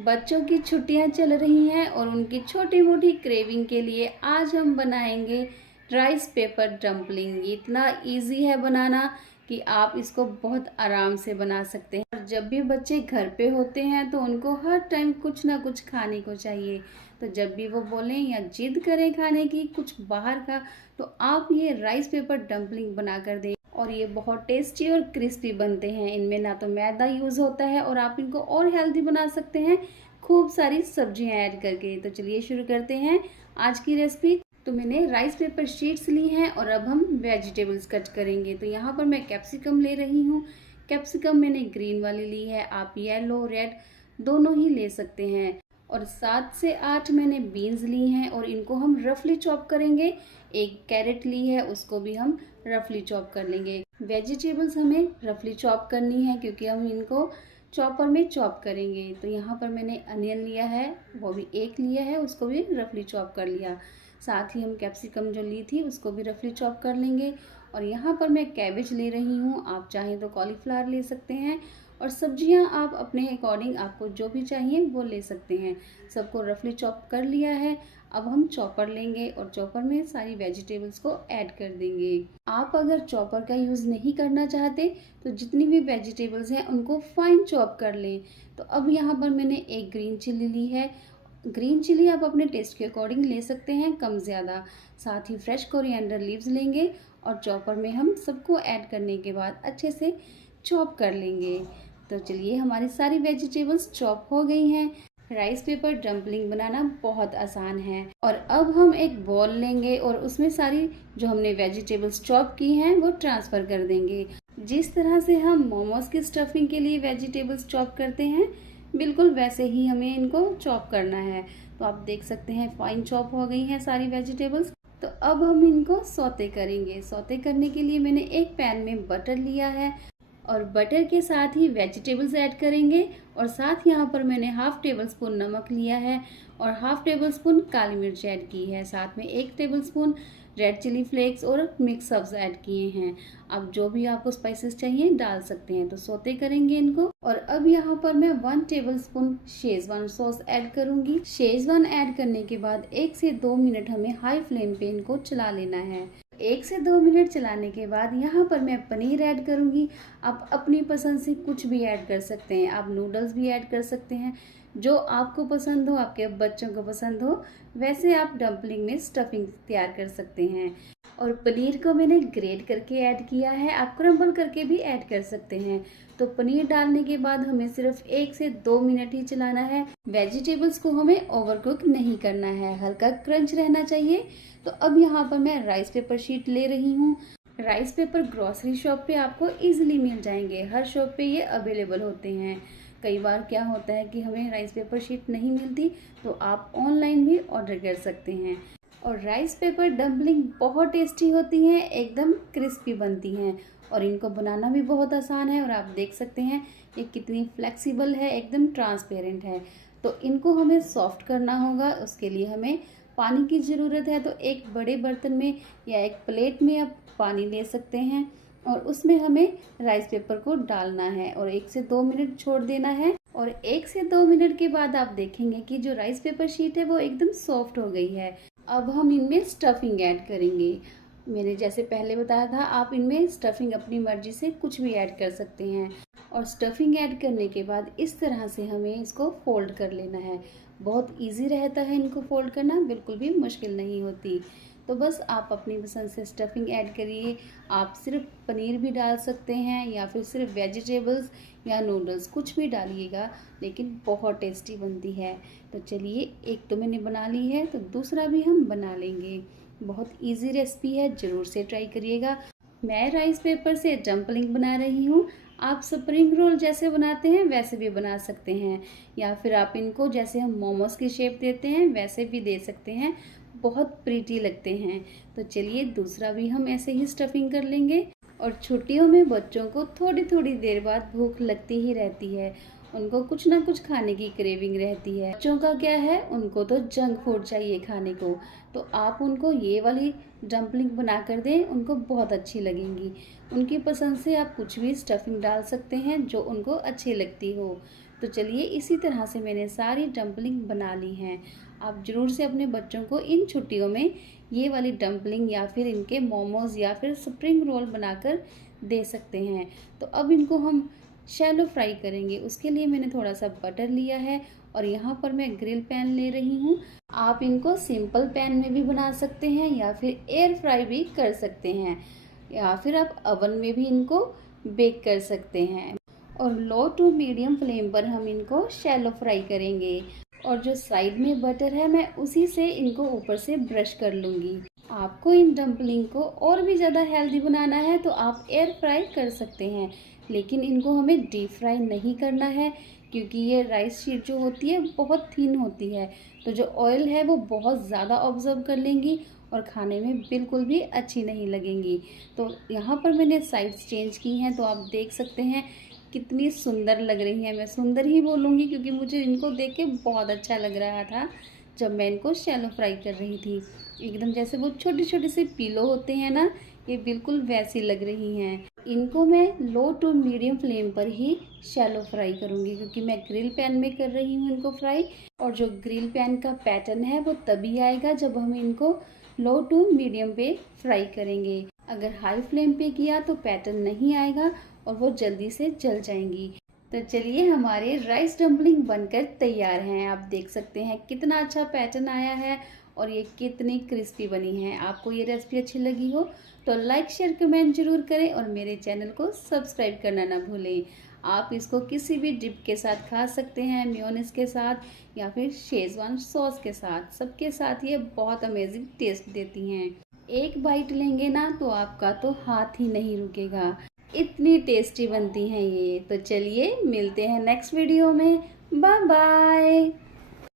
बच्चों की छुट्टियां चल रही हैं और उनकी छोटी मोटी क्रेविंग के लिए आज हम बनाएंगे राइस पेपर डम्पलिंग। ये इतना इजी है बनाना कि आप इसको बहुत आराम से बना सकते हैं। और जब भी बच्चे घर पे होते हैं तो उनको हर टाइम कुछ ना कुछ खाने को चाहिए। तो जब भी वो बोलें या जिद करें खाने की कुछ बाहर का, तो आप ये राइस पेपर डम्पलिंग बना कर दें। और ये बहुत टेस्टी और क्रिस्पी बनते हैं। इनमें ना तो मैदा यूज़ होता है और आप इनको और हेल्दी बना सकते हैं खूब सारी सब्जियां ऐड करके। तो चलिए शुरू करते हैं आज की रेसिपी। तो मैंने राइस पेपर शीट्स ली हैं और अब हम वेजिटेबल्स कट करेंगे। तो यहाँ पर मैं कैप्सिकम ले रही हूँ। कैप्सिकम मैंने ग्रीन वाली ली है, आप येलो रेड दोनों ही ले सकते हैं। और 7 से 8 मैंने बीन्स ली हैं और इनको हम रफली चॉप करेंगे। एक कैरेट ली है, उसको भी हम रफली चॉप कर लेंगे। वेजिटेबल्स हमें रफली चॉप करनी है क्योंकि हम इनको चॉपर में चॉप करेंगे। तो यहाँ पर मैंने अनियन लिया है, वो भी एक लिया है, उसको भी रफली चॉप कर लिया। साथ ही हम कैप्सिकम जो ली थी उसको भी रफली चॉप कर लेंगे। और यहाँ पर मैं कैबेज ले रही हूँ, आप चाहें तो कॉलीफ्लावर ले सकते हैं। और सब्जियां आप अपने अकॉर्डिंग आपको जो भी चाहिए वो ले सकते हैं। सबको रफली चॉप कर लिया है। अब हम चॉपर लेंगे और चॉपर में सारी वेजिटेबल्स को ऐड कर देंगे। आप अगर चॉपर का यूज़ नहीं करना चाहते तो जितनी भी वेजिटेबल्स हैं उनको फाइन चॉप कर लें। तो अब यहाँ पर मैंने एक ग्रीन चिली ली है। ग्रीन चिली आप अपने टेस्ट के अकॉर्डिंग ले सकते हैं, कम ज़्यादा। साथ ही फ्रेश कोरिएंडर लीव्स लेंगे और चॉपर में हम सबको ऐड करने के बाद अच्छे से चॉप कर लेंगे। तो चलिए हमारी सारी वेजिटेबल्स चॉप हो गई हैं। राइस पेपर डम्पलिंग बनाना बहुत आसान है। और अब हम एक बॉल लेंगे और उसमें सारी जो हमने वेजिटेबल्स चॉप की हैं वो ट्रांसफ़र कर देंगे। जिस तरह से हम मोमोज की स्टफिंग के लिए वेजिटेबल्स चॉप करते हैं, बिल्कुल वैसे ही हमें इनको चॉप करना है। तो आप देख सकते हैं फाइन चॉप हो गई हैं सारी वेजिटेबल्स। तो अब हम इनको सौते करेंगे। सौते करने के लिए मैंने एक पैन में बटर लिया है और बटर के साथ ही वेजिटेबल्स ऐड करेंगे। और साथ यहाँ पर मैंने हाफ टेबल स्पून नमक लिया है और हाफ टेबल स्पून काली मिर्च ऐड की है। साथ में 1 table spoon red chilli flakes और मिक्स हर्ब्स ऐड किए हैं। अब जो भी आपको स्पाइसेस चाहिए डाल सकते हैं। तो सौते करेंगे इनको। और अब यहाँ पर मैं 1 table spoon Schezwan sauce add करूंगी। शेजवान ऐड करने के बाद 1 से 2 मिनट हमें हाई फ्लेम पे इनको चला लेना है। 1 से 2 मिनट चलाने के बाद यहाँ पर मैं पनीर ऐड करूँगी। आप अपनी पसंद से कुछ भी ऐड कर सकते हैं। आप नूडल्स भी ऐड कर सकते हैं, जो आपको पसंद हो, आपके बच्चों को पसंद हो वैसे आप डम्पलिंग में स्टफिंग तैयार कर सकते हैं। और पनीर को मैंने ग्रेट करके ऐड किया है, आप क्रम्बल करके भी ऐड कर सकते हैं। तो पनीर डालने के बाद हमें सिर्फ 1 से 2 मिनट ही चलाना है। वेजिटेबल्स को हमें ओवरकुक नहीं करना है, हल्का क्रंच रहना चाहिए। तो अब यहाँ पर मैं राइस पेपर शीट ले रही हूँ। राइस पेपर ग्रोसरी शॉप पे आपको इजीली मिल जाएंगे, हर शॉप पे ये अवेलेबल होते हैं। कई बार क्या होता है कि हमें राइस पेपर शीट नहीं मिलती, तो आप ऑनलाइन भी ऑर्डर कर सकते हैं। और राइस पेपर डम्पलिंग बहुत टेस्टी होती हैं, एकदम क्रिस्पी बनती हैं और इनको बनाना भी बहुत आसान है। और आप देख सकते हैं ये कितनी फ्लेक्सिबल है, एकदम ट्रांसपेरेंट है। तो इनको हमें सॉफ्ट करना होगा, उसके लिए हमें पानी की ज़रूरत है। तो एक बड़े बर्तन में या एक प्लेट में आप पानी ले सकते हैं और उसमें हमें राइस पेपर को डालना है और 1 से 2 मिनट छोड़ देना है। और 1 से 2 मिनट के बाद आप देखेंगे कि जो राइस पेपर शीट है वो एकदम सॉफ्ट हो गई है। अब हम इनमें स्टफिंग ऐड करेंगे। मैंने जैसे पहले बताया था, आप इनमें स्टफिंग अपनी मर्जी से कुछ भी ऐड कर सकते हैं। और स्टफिंग ऐड करने के बाद इस तरह से हमें इसको फोल्ड कर लेना है। बहुत इजी रहता है इनको फोल्ड करना, बिल्कुल भी मुश्किल नहीं होती। तो बस आप अपनी पसंद से स्टफिंग ऐड करिए। आप सिर्फ पनीर भी डाल सकते हैं या फिर सिर्फ वेजिटेबल्स या नूडल्स कुछ भी डालिएगा, लेकिन बहुत टेस्टी बनती है। तो चलिए, एक तो मैंने बना ली है तो दूसरा भी हम बना लेंगे। बहुत इजी रेसिपी है, ज़रूर से ट्राई करिएगा। मैं राइस पेपर से डम्पलिंग बना रही हूँ। आप स्प्रिंग रोल जैसे बनाते हैं वैसे भी बना सकते हैं, या फिर आप इनको जैसे हम मोमोज की शेप देते हैं वैसे भी दे सकते हैं, बहुत प्रीटी लगते हैं। तो चलिए दूसरा भी हम ऐसे ही स्टफिंग कर लेंगे। और छुट्टियों में बच्चों को थोड़ी थोड़ी देर बाद भूख लगती ही रहती है, उनको कुछ ना कुछ खाने की क्रेविंग रहती है। बच्चों का क्या है, उनको तो जंक फूड चाहिए खाने को। तो आप उनको ये वाली डम्पलिंग बना कर दें, उनको बहुत अच्छी लगेंगी। उनकी पसंद से आप कुछ भी स्टफिंग डाल सकते हैं जो उनको अच्छी लगती हो। तो चलिए इसी तरह से मैंने सारी डम्पलिंग बना ली हैं। आप ज़रूर से अपने बच्चों को इन छुट्टियों में ये वाली डम्पलिंग या फिर इनके मोमोज़ या फिर स्प्रिंग रोल बनाकर दे सकते हैं। तो अब इनको हम शैलो फ्राई करेंगे। उसके लिए मैंने थोड़ा सा बटर लिया है और यहाँ पर मैं ग्रिल पैन ले रही हूँ। आप इनको सिंपल पैन में भी बना सकते हैं या फिर एयर फ्राई भी कर सकते हैं, या फिर आप अवन में भी इनको बेक कर सकते हैं। और लो टू मीडियम फ्लेम पर हम इनको शैलो फ्राई करेंगे। और जो साइड में बटर है मैं उसी से इनको ऊपर से ब्रश कर लूँगी। आपको इन डम्पलिंग को और भी ज़्यादा हेल्दी बनाना है तो आप एयर फ्राई कर सकते हैं, लेकिन इनको हमें डीप फ्राई नहीं करना है, क्योंकि ये राइस शीट जो होती है बहुत थिन होती है, तो जो ऑयल है वो बहुत ज़्यादा ऑब्जर्व कर लेंगी और खाने में बिल्कुल भी अच्छी नहीं लगेंगी। तो यहाँ पर मैंने साइड्स चेंज की हैं, तो आप देख सकते हैं कितनी सुंदर लग रही हैं। मैं सुंदर ही बोलूँगी क्योंकि मुझे इनको देख के बहुत अच्छा लग रहा था जब मैं इनको शैलो फ्राई कर रही थी। एकदम जैसे वो छोटे छोटे से पीलो होते हैं ना, ये बिल्कुल वैसी लग रही हैं। इनको मैं लो टू मीडियम फ्लेम पर ही शैलो फ्राई करूँगी, क्योंकि मैं ग्रिल पैन में कर रही हूँ इनको फ्राई। और जो ग्रिल पैन का पैटर्न है वो तभी आएगा जब हम इनको लो टू मीडियम पे फ्राई करेंगे। अगर हाई फ्लेम पे किया तो पैटर्न नहीं आएगा और वो जल्दी से जल जाएंगी। तो चलिए हमारे राइस डम्पलिंग बनकर तैयार हैं। आप देख सकते हैं कितना अच्छा पैटर्न आया है और ये कितनी क्रिस्पी बनी है। आपको ये रेसिपी अच्छी लगी हो तो लाइक शेयर कमेंट जरूर करें और मेरे चैनल को सब्सक्राइब करना ना भूलें। आप इसको किसी भी डिप के साथ खा सकते हैं, मेयोनीज के साथ या फिर शेजवान सॉस के साथ, सबके साथ ये बहुत अमेजिंग टेस्ट देती हैं। एक बाइट लेंगे ना तो आपका तो हाथ ही नहीं रुकेगा, इतनी टेस्टी बनती हैं ये। तो चलिए मिलते हैं नेक्स्ट वीडियो में। Bye bye.